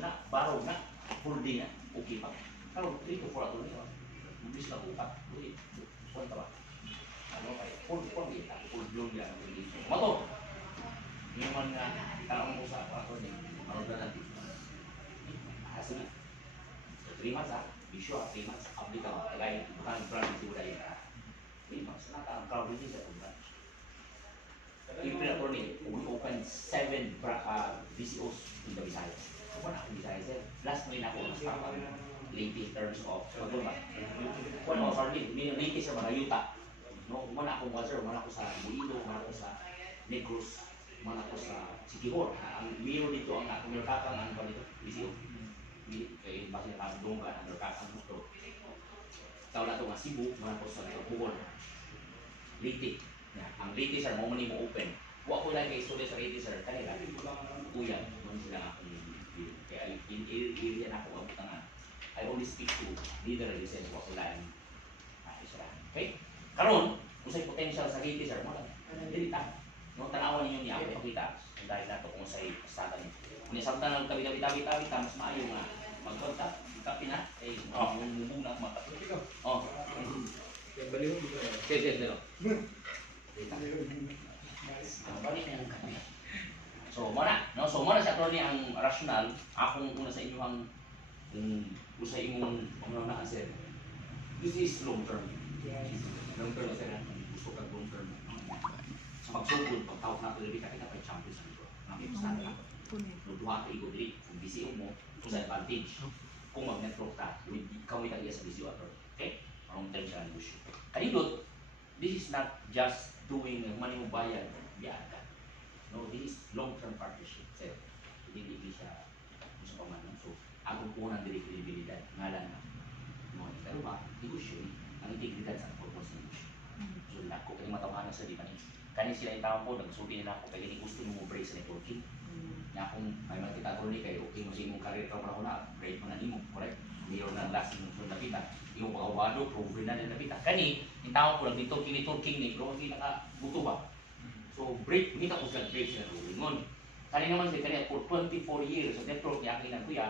na, baro na, full day na, okay pa. Pero 3 to 4 ato niyo. Mabis na buka. Uy, kwenta ba? Ano kay full kita, full blown yan ang release. Mato. Yung man nga tanong mo sa ato ni, ano na natin. Sige. So 3 months be sure 3 months applicable. Kagaya bukan brand di budaya. 3 months na ang crowd release sa branch. April attorney, we opened 7 VCOs in the Visayas. So, what ako Visayas? Last night ako na-stop ang latest terms of, ano ba? One of our latest sa mga yuta. No, umana akong water, umana ako sa Buido, umana ako sa Negros, umana ako sa City Hall. Ang mayor dito, ang merkatang ang dito, VCO. Kaya bakit ang dongga, ang merkatang gusto. Tao na ito nga Cebu, umana ako sa Buhol. Latest. Ang latest sir, mo mo open. Huwag ko lang kay students sa latest sir, kanila. Kuya, nung sila akong kaya area na ako abutangan. I only speak to leader license, huwag ko lang okay? Karon, kung sa'y potential sa latest sir, mo lang. Dilita. No, tanawan ninyo niya ako ipakita. Dahil na ito kung sa'y pastada niyo. Kung nasamtan ng tabi-tabi, mas maayo nga. Magkontak, kapi na. Eh, mumuna ako matapos. Oh. Baliw mo ba? Sige. Balik na yung kami. So, muna. No? So, muna sa attorney ang rational. Akong una sa inyo ang sa imong na sir. This is long term. Long term sir. Gusto kag long term. Sa pagsugod, pagtawag nato dili ka pa champion sa ito. Nakipstada na. Duha ka igo dili kung BCO mo, kung sa advantage. Kung mag-network ka, ikaw may tagiya sa BCO attorney. Okay? Long term sa negosyo. Kanilot, this is not just doing money mo bayan, biyan ka. No, this is long-term partnership. Sir, hindi siya sa pamanan. So, ako po ng credibilidad, ngalan na. No, pero ba, negosyo, ang integridad sa purpose ng negosyo. So, ako kayo matawanan sa di ba ni? Kanin sila yung tao po, nagsubi nila ako, kaya hindi gusto mo break sa networking. Na kung may makita ko rin kayo, okay mo sa imong career ka para na, break mo na imo, correct? Mayroon na last yung napita. Yung pag-awado, proven na napita. Kani, yung tao po, nag-networking ni, pero hindi nakabuto ba? So, break, hindi ako sila break sila rulingon. Kani naman sila, kani for 24 years, sa network niya, akin ang kuya,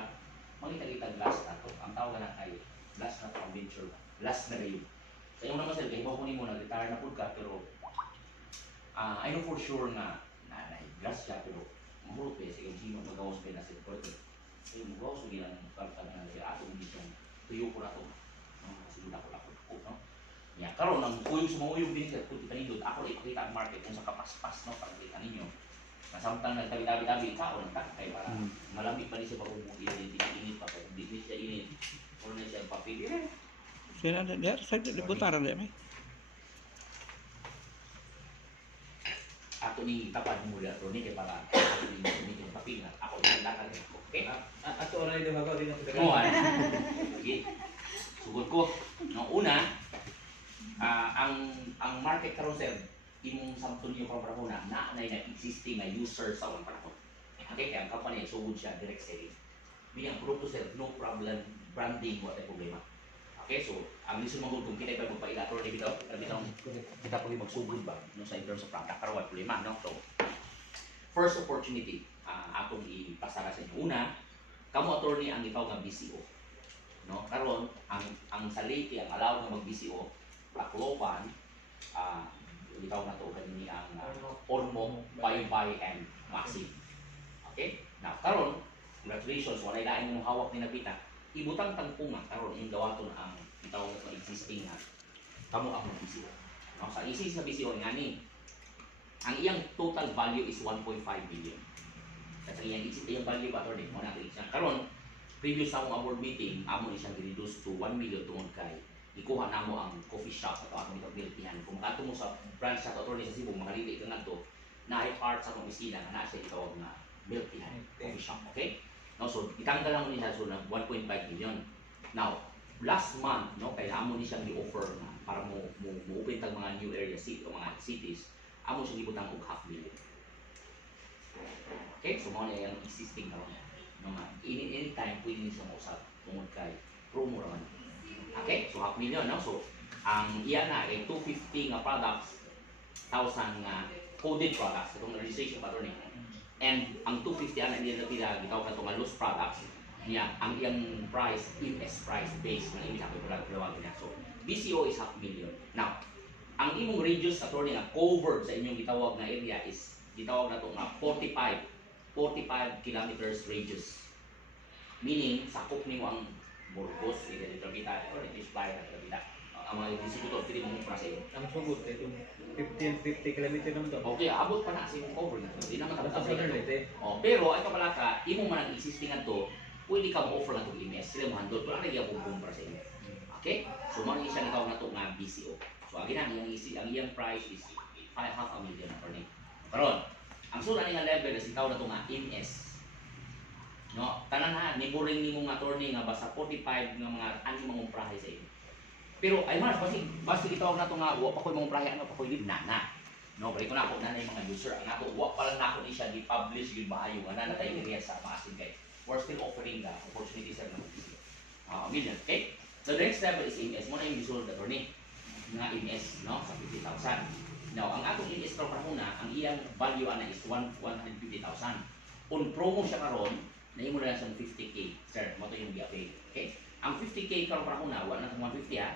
makita-kita last na to. Ang tawag na kayo, last na to, ang venture, last na kayo. Sa inyo naman sila, kaya ko mo, nag-retire na po ka, pero I know for sure na last siya, pero mahulog pa sa sino mag-awas pa na sila. Pero mag-awas pa nila ng karta na nila, ato hindi siya, tuyo ko na to. Kasi doon ako no? Yeah, karon ang uyong sumuyong din sa kuti kanindot, ako ipakita ang market kung sa kapaspas no para kita ninyo. Nasamtang nagtabi-tabi kaon ta kay para malamig pa ni siya pag umuwi din init pa kay hindi siya init. Or na siya papili. Sino ada dia? Saya di putaran dia, mai. Ato ni tapad mo dia ni kay para ato ni kay papili na ako lakad ko. Okay? Ato orang itu bago din ako Oo. Sige. Sugod ko. No una, ang market karon sir, imong samtun niyo para muna na existing na user sa ulang panahon. Okay, kaya ang company sugod siya direct selling. Bilang produkto sir, no problem branding wala problema. Okay, so ang lisod magud kung kita pa magpaila or debit out, kita pa magsugod ba no sa in terms of product karon wala problema no. So first opportunity atong ipasara sa inyo. Una, kamo attorney ang gitawag nga BCO. No, karon ang saliti ang allow nga mag-BCO Tacloban, itaw na to kanini ang Ormo, Baybay, and Maxi. Okay? Now, karon, congratulations, walay lain mong hawak ni Napita. Ibutang tangpungan, karon, yung gawaton ang itaw na existing na kamo ang BCO. No, sa isis na BCO nga ni, ang iyang total value is 1.5 billion. At sa iyang value ba ito rin, mo natin siya. Karon, previous sa akong board meeting, amo ni siya reduce to 1 million tungod kay ikuha na mo ang coffee shop at ako nito milkihan. Kung makato mo sa branch sa attorney sa Cebu, makalili ka nga ito, na ay part sa opisina na nasa itawag na milkihan, coffee shop, okay? No, so, itanggal lang mo niya so na 1.5 million. Now, last month, no, kaya amo ni siyang i-offer na para mo open tag mga new area city o mga cities, amo siyang ibutang og $500,000. Okay, so mo na yung existing na ron. No, anytime pwede niya siyang usap tungod kay promo raman. Okay, so $500,000 no? So, ang iya na ay 250 nga products, 1,000 nga coded products, itong registration pa rin. And ang 250 ana niya na pila gitawag na itong loose products, niya ang iyang price, MS price base ng imis ako pala niya. So BCO is 500,000. Now, ang imong radius attorney nga covered sa inyong gitawag na area is gitawag na to nga 45 kilometers radius. Meaning sakop nimo ang Burgos, area dito kita, or it is flyer dito kita. Ang mga distributor pili mo para sa iyo. Ang sugod itong 50 kilometer naman to. Okay, abot pa na sa imong cover na to. Di naman Tapos tapos sa Leyte. Oh, pero ito pala ka, imo man ang existing ato, pwede ka mo offer na to MS, sila mo handle, pero ano yung bumbong para sa inyo. Okay? So, mga siya nagawag na to nga BCO. So, ang iyang price is 500,000 per name. Karon, ang sunan nga level is itaw na to nga MS. No, tanan ha, niburing nimo nga attorney nga basta 45 nga mga ani mangumprahe sa inyo. Pero ay mas basi gitawag na to nga wa pa koy mangumprahe ano pa koy nana. No, balik ko na ako na yung mga user. Ang ako, wa pa lang na ako ni siya di-publish, di-maayo. Nga na tayo area sa maasin guys. We're still offering the opportunity sa mga video. Million, okay? So the next level is MS. Muna yung visual attorney. Nga MS, no? Sa 50,000. Now, ang atong MS pro para muna, ang iyang value ana is 150,000. On promo siya karon, na mo na lang siyang 50K. Sir, mo to yung giapay. Okay? Ang 50K karon para muna, wala na itong 150 ha.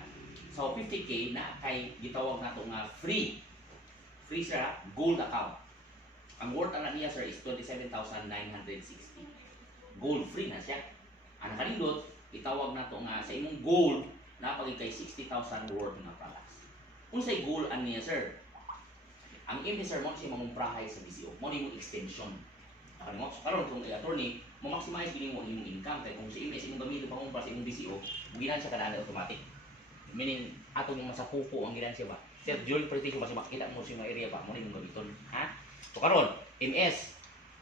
So 50K na kay gitawag na ito nga free. Free sir, gold account. Ang worth na niya sir is 27,960. Gold free na siya. Ang nakalindot, itawag na to nga sa imong gold na pagig kay 60,000 worth nga products. Unsay gold an niya sir? Ang impi sir mo siya mangumprahay sa BCO. Mo ni extension. Ano mo? Karon kung attorney, mo maximize gini mo imong income kay kung si MS imong gamiton pa sa imong BCO, ginan siya kada automatic. Meaning ato yung masapupo ang ginan siya ba? Sir, dual protection ba siya makita mo sa mga area ba? Mo ni mong gamiton. Ha? So karon, MS.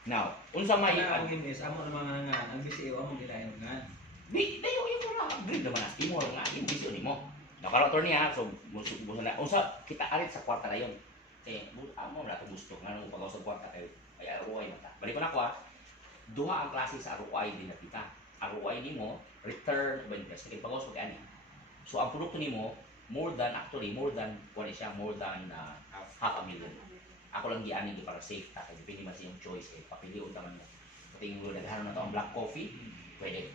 Now, unsa may ang MS amo na mga nga ang BCO amo gilayon nga. Di dayo yung mga grade naman na imo nga yung BCO nimo. Now karon attorney ha, so muso na unsa kita alit sa kwarta na yon. Eh, amo na to gusto nga nung pagaw sa kwarta kay ROI mata. Balik ko na ko ha. Duha ang klase sa ROI din na kita. ROI nimo return of interest kay pagaw sa ani. So ang produkto nimo more than what is siya more than half a million. Ako lang giani di para safe ta kay depende man sa iyong choice kay papili unta man mo. Pati yung nagharon na to ang black coffee, pwede.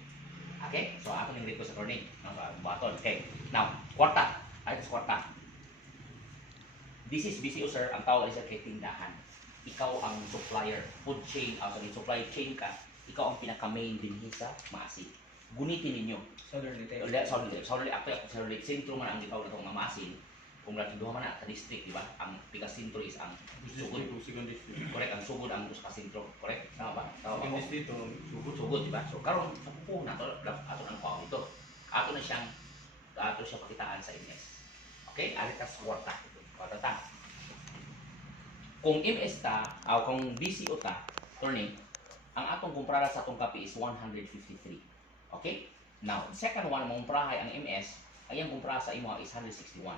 Okay? So ako ning request sa attorney, ang button. Okay. Now, kwarta. Ay sa kwarta. This is BCO sir, ang tawag sa kay tindahan. Ikaw ang supplier, food chain, supply chain ka. Ikaw ang pinaka-main din sa maasin. Gunitin ninyo. Southern Leyte. Sorry, actually, sentro man ang gitawag na itong mamasin. Kung natin duha man na sa district, di ba? Ang pinaka-sentro is ang sugod. Correct, ang sugod ang sa sentro. Correct? Tama ba? Tama ba? Sugod, di ba? So, karon sa pupo na ito, ato ng pao ito. Ato siya pakitaan sa MS. Okay? Alitas kwarta. Kwarta ta. Kung MS ta, o kung BCO ta, attorney, ang atong kumprara sa atong kape is 153. Okay? Now, second one, mong prahay ang MS, ang iyang kumpara sa imo is 161.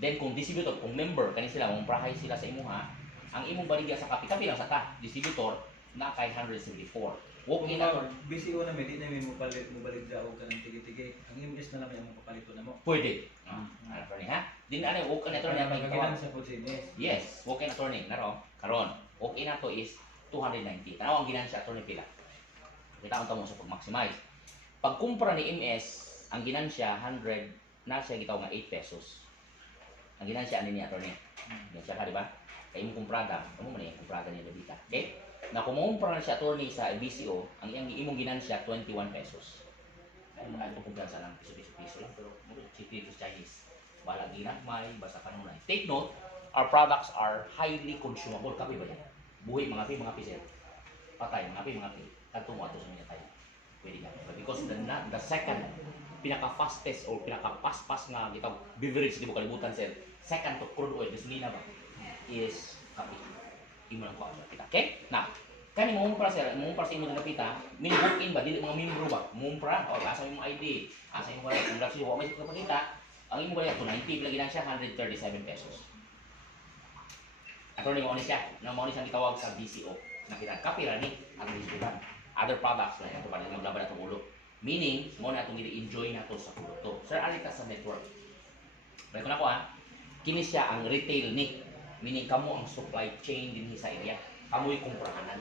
Then, kung distributor, kung member, kani sila, mong prahay sila sa imo ha, ang imong baligya sa kape lang sa ta, distributor, na kay 174. Walk-in na BCO na di na may mobalik daw ka ng tigi-tigi. Ang MS na lang yung mapapalito na mo. pwede. Ano pa ha? Din ano, walk-in na ito na yung Pagkilan sa food MS. Yes, walk-in attorney, naro. Karon, walk-in na to is 290. Tanaw ang ginansya attorney pila. Kita mo sa pag-maximize. Pag kumpara ni MS, ang ginansya 100, na siya gitaw nga 8 pesos. Ang ginansya ani ni attorney. Ginansya ka, di ba? Kaya mo kumprada, mo man yung kumprada niya debita. Okay? Na kung kumpara siya attorney sa BCO, ang imong ginansya 21 pesos. Ay mo kumprada lang piso lang pero mo chipi Chinese. Wala ginagmay, basta kanunay. Take note, our products are highly consumable. Kape ba yan? Buhay mga pisir. Patay, mga pi. Katong ato sa mga tayo. Pwede nga. Because the second pinaka-fastest or pinaka-pas-pas nga gitawag beverage di mo kalibutan sir. Second to crude oil, gasolina ba? Is kape. Imo lang ko kita. Okay? Now, kani mo para sir, mo para sa imo napita, min walk-in ba dili mga membro ba? Mo para o asa imong ID, asa imong wala, kung kasi wa may kapakita, ang imong bayad 290 lagi lang siya 137 pesos. Attorney mo ni siya, na mo ni siya gitawag sa BCO. Nakita kape ra ni ang distributor. Other products like ato pa rin maglaban atong ulo. Meaning, mo na atong i-enjoy nato sa produkto. Sir, ali ka sa network. Balik ko na ko ha. Kini siya ang retail ni. Meaning, kamo ang supply chain din sa area. Kamo'y kumprahanan.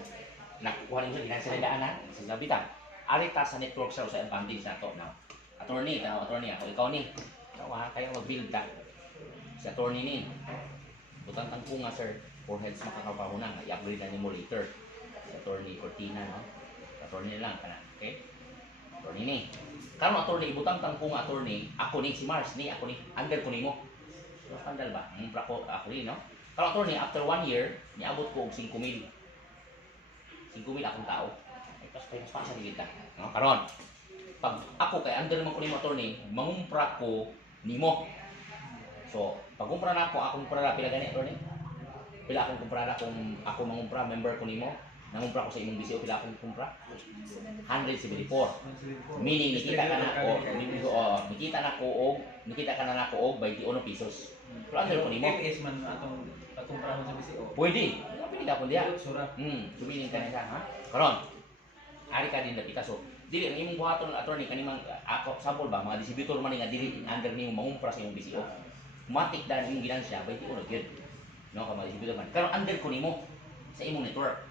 Nakukuha ninyo, ginang sa daanan, sa sabitan. arita sa network sir sa advantage na to now. Attorney, attorney ako, ikaw ni. Ikaw ha, kaya mag-build ka. Si attorney ni. Butang tangko nga sir, for heads makakapaho na, i-upgrade na niyo mo later. Si attorney Cortina, no? Attorney na lang, kana, okay? Attorney ni. Karon attorney, ibutang tangko nga attorney, ako ni, si Mars ni, ako ni, under ko ni mo. Skandal ba? Ako ni, no? Karon attorney, after 1 year, niabot ko og 5,000. 5,000 akong tao. Ay, tapos tayo mas pasa ni kita. No? Karon, pag ako kay under naman ko ni attorney, mangumpra ko nimo. So, pag kumpra na ako, akong kumpra na pila gani attorney? Pila akong kumpra na kung ako mangumpra, member ko nimo, nangumpra ko sa imong BCO, pila akong kumpra? 174. Meaning nakita ka na nakita na nako og 21 pesos. Pero under ko nimo. TPS man atong patumprahon sa BCO. Pwede. Pili ka kun diya. Sura. Sumilin ka na siya, ha? Karon. Ari ka din dapita so. Dili ang imong buhaton attorney kanimang ako sample ba mga distributor man nga dili under nimo mangumpra sa imong BCO. Matik dahil imong ginansya 21 gyud. No ka mga distributor man. Karon under ko nimo sa imong network.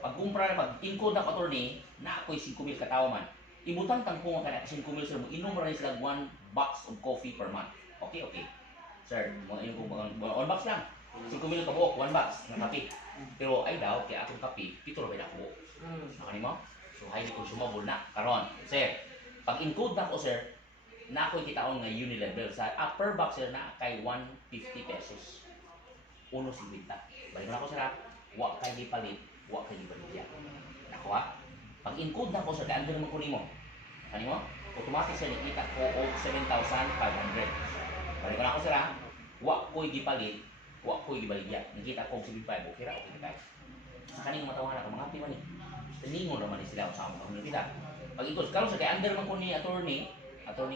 Pag kumpra na pag encode na attorney na ako'y 5,000 katawo man. Ibutang tangko nga kana 5,000 sir mo inom ra ni sila 1 box of coffee per month. Okay, okay. Sir, mo inom ko 1 box lang. 5,000 ka buok, 1 box na kape. Pero ay daw kaya akong kape, pito ra ba na buok. Nakani mo? So highly consumable na karon. Sir, pag encode na ko sir, na ako'y kitaon nga unilevel sa per box sir na kay 150 pesos. 1.50. Balik na ako sir ha. Wa kay gipalit, wa kay gibaligya. Nako ha. Pag encode na ko sir, kaya naman ko nimo. Ano mo? Automatic sir nakita ko og 7,500. Balik na ako sir ha. Wa ko'y gipalit, wa ko'y gibaligya. Nakita ko og 7,500. Okay ra, okay kay. Sa kaning matawahan ako mga piman ni. Teningon naman ni sila sa among nakita. Pag encode karon sa kay under man ko ni attorney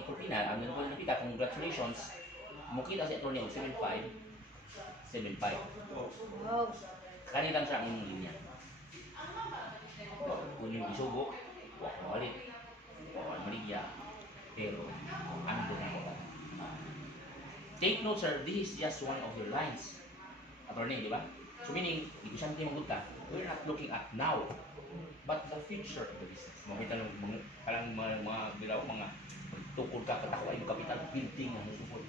Cortina, ang ko nakita, congratulations. Mukita si attorney og 7,500. 7,500. Wow. Kanilang sa imong linya. Kung yung isugo, huwag mo malit. Huwag mo maligya. Pero, ano din ako ba? Take note sir, this is just one of your lines. Attorney, di ba? So meaning, di ko siyang timang ka. We're not looking at now, but the future of the business. Makita ng mga bilaw, mga tukod ka, katako ay kapital, building na susupod.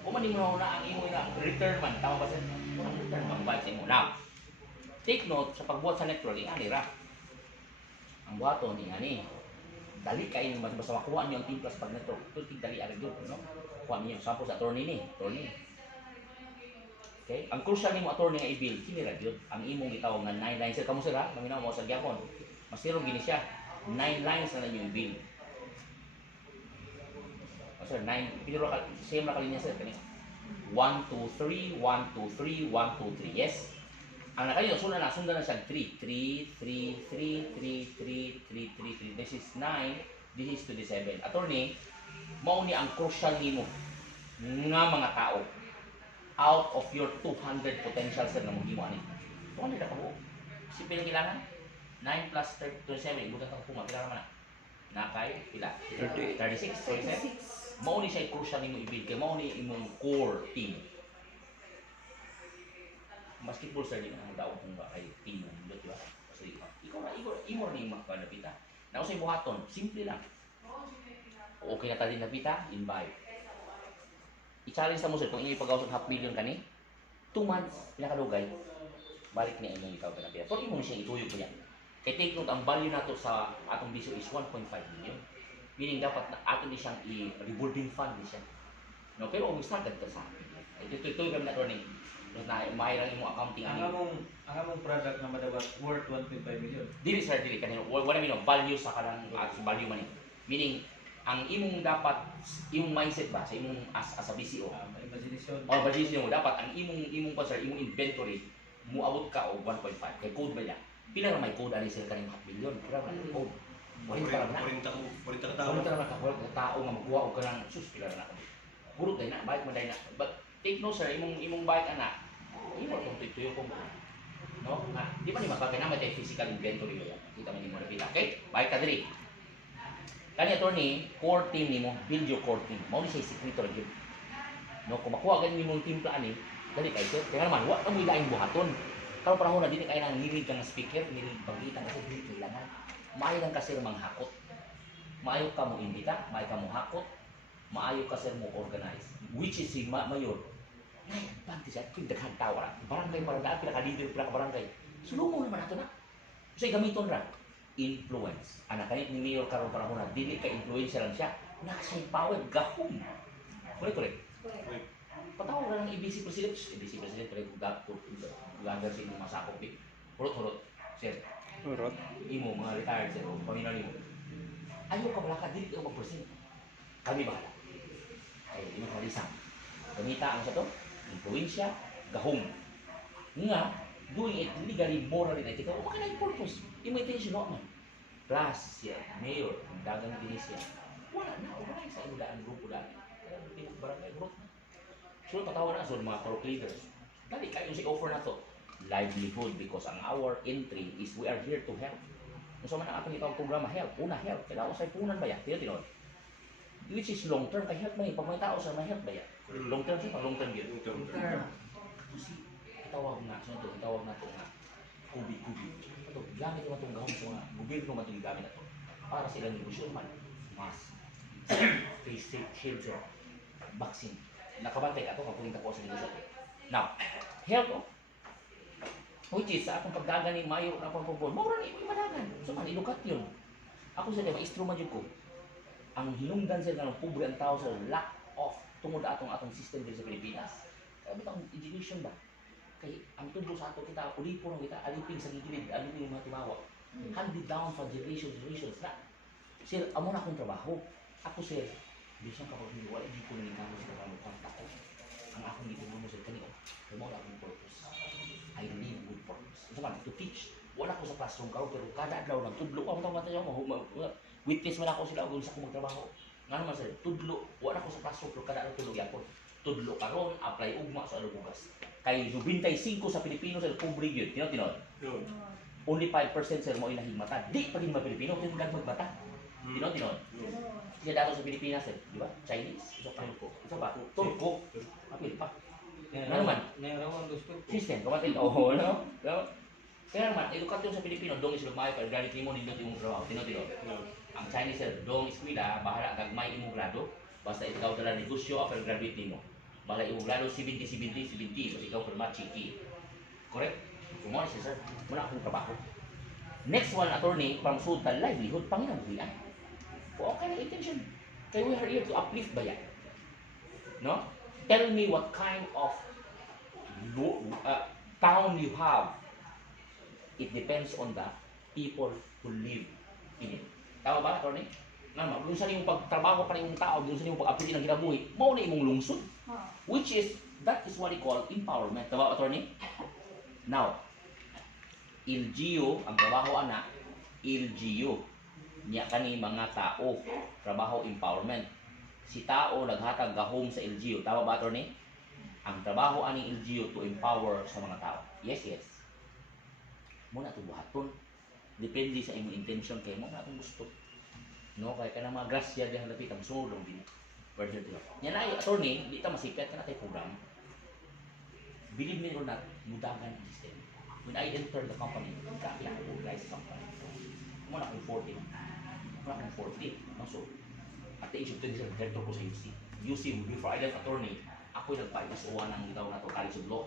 Kung man mo na ang imo na return man, tama ba sir? Ang return man, bayad sa imo. Now, take note, sa pagbuhat sa network, ingani ra. Ang buhaton, ingani. Dali kayo, basta makuha niyo ang team plus pag network. Ito, dali agad yun, no? Kuha niyo, sample sa attorney ni. Attorney. Okay? Ang crucial ni mo attorney nga i-build, kini ra yun. Ang imong gitawag nga 9 lines. Sir, kamo sir ha? Maminaw mo sa gyapon. Mas tirong gini siya. 9 lines na lang yung build. O sir, 9. Pero same na kalinya sir. 1, 2, 3, 1, 2, 3, 1, 2, 3. Yes? Ang nakalino, sundan na siya 3. 3, 3, 3, 3, 3, 3, 3, 3. This is 9. This is 27. Attorney, mao ni ang crucial nimo nga mga tao out of your 200 potential sir na maghimo ani. 200 na kamo. Sipil kailangan 9 plus 27 ibutan ka kuma pila man na kay pila 36 37 mao ni siya crucial nimo i-build kay mao ni imong core team. Basketball sir di na daw kung ba kay team mo di ba? So ikaw ni makapalapita. Na usay buhaton, simple lang. Okay na tali napita, invite. I-challenge sa mo sir, kung ipagawas ang 500,000 kani, 2 months, pinakadugay, balik niya imong ikaw pinapita. So, imong siya ituyog ko yan. Kaya take note, ang value na to sa atong bisyo is 1.5 million. Meaning, dapat ato ni siyang i-revolving fund ni siya. No, pero kung stagad ka sa akin, ito kami na ito na mayroon imong accounting. Ang among product na madawat worth 1.5 million. Dili sir, dili kanino. Wala mino value sa kanang value man. Meaning, ang imong dapat imong mindset ba sa imong as a BCO Imagination. o budget mo dapat ang imong sir imong inventory muabot ka og 1.5 kay code ba niya pila ra may code ani sir kaning 5 million pila ra may code 40 ka tao ka tao nga magkuha og kanang sus pila ra na burot day na bayad man day na but take no sir imong bayad ana imo kung tuyo kung no nga di ba ni mapagay na may physical inventory mo kita man nimo napila okay bayad ka diri. Kani attorney, core team nimo, build your core team. Mao ni siya sekreto ra gyud. No, kung makuha gani nimong timpla ani, dali kay sir. Kaya naman, wa mo ilaing buhaton. Karon panahon na dili kay nang nilig ka nga speaker, nilig pagita kasi dili kailangan. Maayo lang kasi manghakot. maayo ka mo imbita, maayo ka mo hakot, maayo ka sir mo organize. Which is si mayor. Nay, panti siya, kung daghang tao na. Barangay, barangay, pinaka-leader, pinaka-barangay. Sulungo naman nato na. So, gamiton ra. Influence. Anak kanit ni Mayor karon panahon na, dili ka influensya lang siya. Nakasay power, gahom. Correct. Patawag na ng ABC President. ABC President, pero gagar sa inyong masakop. Hurot-hurot. Sir, Urot. imo, mga retired sir, o paminan mo. Ayaw ka wala ka, dili ka mag-present. Kami bahala. Ay, imo kalisang. Gamita ang sa to, influensya, gahom. Nga, doing it legally, morally, and ethical, o makinay purpose. Imo intention mo man. Plus, siya, mayor, ang dagang dinis siya. Wala na, wala sa imo daan grupo daan. Kaya barangay, group na. So, patawa na sa mga corrupt leaders. Dali kayo si offer na to. Livelihood, because ang our entry is we are here to help. Kung sa man ang atong itawag programa, help. Una, help. Kailangan sa punan ba yan? Tinod. Which is long term, kay help man pag may tao sa may help ba yan? Long term siya, long term yun. Long term. Kasi, itawag nga, so ito, itawag na ito nga, kubi-kubi. Ito, gamit naman itong gahong sa mga gobyerno naman itong gamit na ito. Para sa ilang negosyo man, mask, face shield, vaccine. Nakabantay ka ito, kapulinta ko sa negosyo ito. Now, health, which is sa akong pagdagan ni Mayo na pagpupon, mauran imo imadagan. So man, ilukat yun. Ako sa maestro man yun ko. Ang hinungdan sila ng pobre ang tao sa lack of tungod atong system dito sa Pilipinas. Kaya bitang education ba? Kay ang tubo sa ato kita, ulipo nang kita, alipin sa gigilid, alipin yung mga timawa. Handed down for generations na. Sir, amo na akong trabaho. Ako sir, di siya kapag hindi wala, hindi ko nalingkamo sa trabaho kwarta ko. Ang akong gitumo mo sir, kanino, kaya mo na akong purpose. I live with purpose. Ito man, to teach. Wala ko sa classroom karon pero kada adlaw nagtudlo ako tawag tayo mo. Witness man ako sila kung sa ko magtrabaho. Nga naman sir, tudlo. Wala ko sa classroom pero kada adlaw tudlo gyapon. Tudlo karon apply ugma sa bugas. Kay 95 sa Pilipino sir pobre gyud. Tinod. Only 5% sir mo inahigmata. Di pa rin mga Pilipino kung magbata. Tinod. Kaya dato sa Pilipinas sir, di ba? Chinese, isa pa Turko. Apil pa. Nga naman, system, kapatid, no? Kaya naman, edukasyon sa Pilipino, dong is lumay, pero galit mo nindot yung trabaho, tinod. Ang Chinese sir, dong eskwela, bahala gagmay imong grado, basta ikaw dala negosyo, after graduate mo. Bahala imong grado, 70, so ikaw perma chiki. Correct? Kumuha siya sir, muna akong trabaho. Next one, attorney, from Sultan livelihood, panginabuhian. Okay na intention. Kaya we are here to uplift ba yan? No? Tell me what kind of town you have. It depends on the people who live in it. Tama ba, attorney? Nga kung saan yung pagtrabaho pa rin yung tao, kung saan yung pag-apili ng kinabuhi, mao na imong lungsod. Which is, that is what we call empowerment. Tama, attorney? Now, LGU, ang trabaho ana, LGU. Niya kani mga tao, trabaho empowerment. Si tao naghatag gahom sa LGU. Tama ba, attorney? Ang trabaho ani LGU to empower sa mga tao. Yes. Muna ito buhaton. Depende sa imong intention kay mo na itong gusto. No, kaya ka na mga grasya diyan lapit ang sulong din. We're here to help. Yan ay, attorney, di ta masipet ka na tayo program. Believe me or not, mudagan ang system. When I entered the company, grabe ako guys sa company. Muna akong 14. No, so, at the age of 27, director ko sa UC. UC, before I left attorney, ako'y nagpa-ISO-1 ng itaw na to College of Law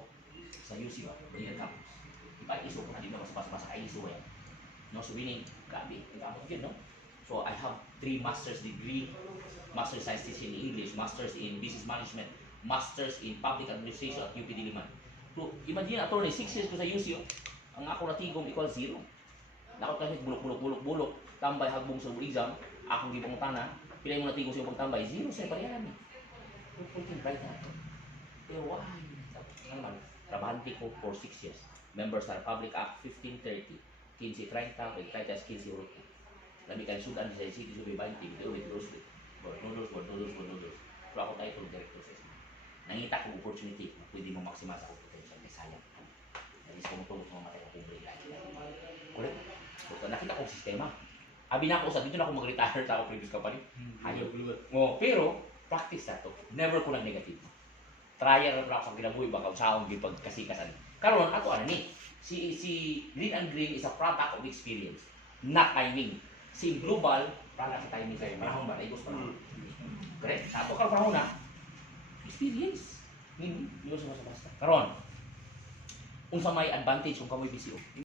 sa UC ba, Manila Campus. Ipa-ISO ko na dito, basta ISO yan. No, so meaning, grabe, nagkakot yun, no? So I have 3 master's degree, master's sciences in English, master's in business management, master's in public administration at UP Diliman. So imagine, attorney, 6 years ko sa UC, ang ako natigong equal 0. Nakot kasi bulok, tambay hagbong sa exam, akong gibong tanan, pilay mo natigong sa iyong pagtambay, 0 sa parihan. Pulting bright na. Pero why? Naman, trabahante ko for 6 years. Members sa Republic Act 1530, 1530, 1530, 1530. Labi ka sudan sa city sa Biban, video with those noodles. So ako tayo itong director sa isma. Nangita kong opportunity na pwede mo maximize ako potential kay sayang. Nagis ko mo mamatay ng pobre. Correct? So nakita kong sistema. Abi na ako sa dito na ako mag-retire sa ako previous company. Ayaw. Pero practice na to. Never ko lang negative. Trial na ako sa ginabuhi baka usaong gipagkasikasan. Karon ato ano ni si Green and Green is a product of experience, not timing. Si global Para sa timing kayo, panahon ba? Naigos pa naman. Correct? Sa ato ka panahon na, experience. Hindi mo sa basta. Karon, unsa may advantage kung kamoy BCO?